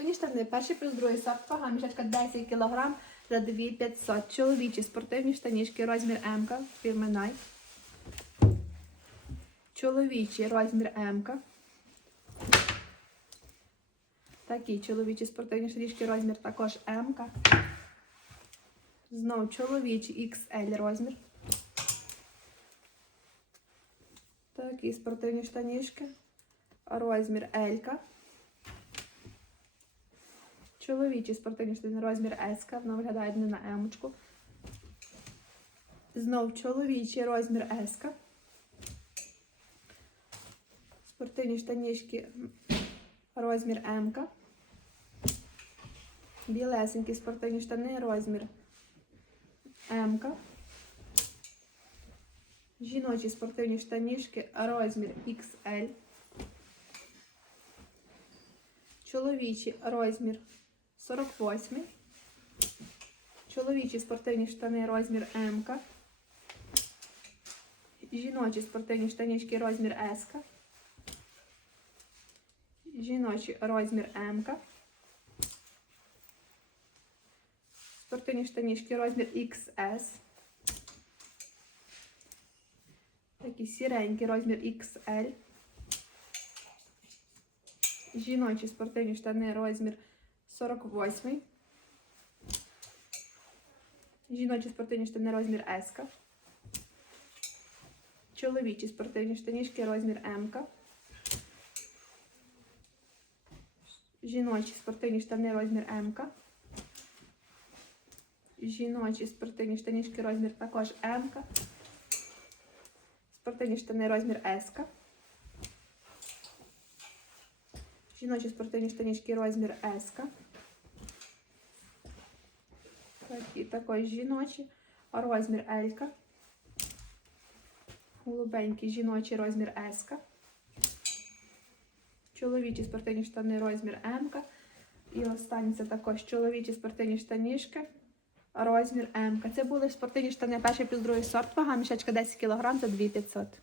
Спортивні штани. Перший плюс другий сорт вага, мішечка 10 кг за 2500. Чоловічі спортивні штанішки, розмір М, фірми Nike. Чоловічий розмір М. Такі чоловічі спортивні штанішки, розмір також М. Знову чоловічий XL розмір. Такі спортивні штанішки. Розмір L. Чоловічі спортивні штани розмір S, воно виглядає не на М-очку. Знов чоловічий розмір S. Спортивні штанішки розмір М. Білесенькі спортивні штани розмір М. Жіночі спортивні штанішки розмір XL. Чоловічі розмір 48. Чоловічі спортивні штани розмір М. Жіночі спортивні штанішки розмір С. Жіночі розмір М. Спортивні штанішки розмір XS. Такі сіренькі розмір XL. Жіночі спортивні штани розмір 48. Жіночі спортивні штани розмір S. Чоловічі спортивні штанішки розмір М. Жіночі спортивні штани розмір М. Жіночі спортивні штанішки розмір також М. Спортивні штани розмір S. Жіночі спортивні штанішки розмір S. Такі також жіночі. Розмір L. Голубенький жіночий розмір S. Чоловічі спортивні штани розмір М. І останні це також чоловічі спортивні штанішки. Розмір М. Це були спортивні штани перший плюс другий сорт. Вага мішечка 10 кг за 2500.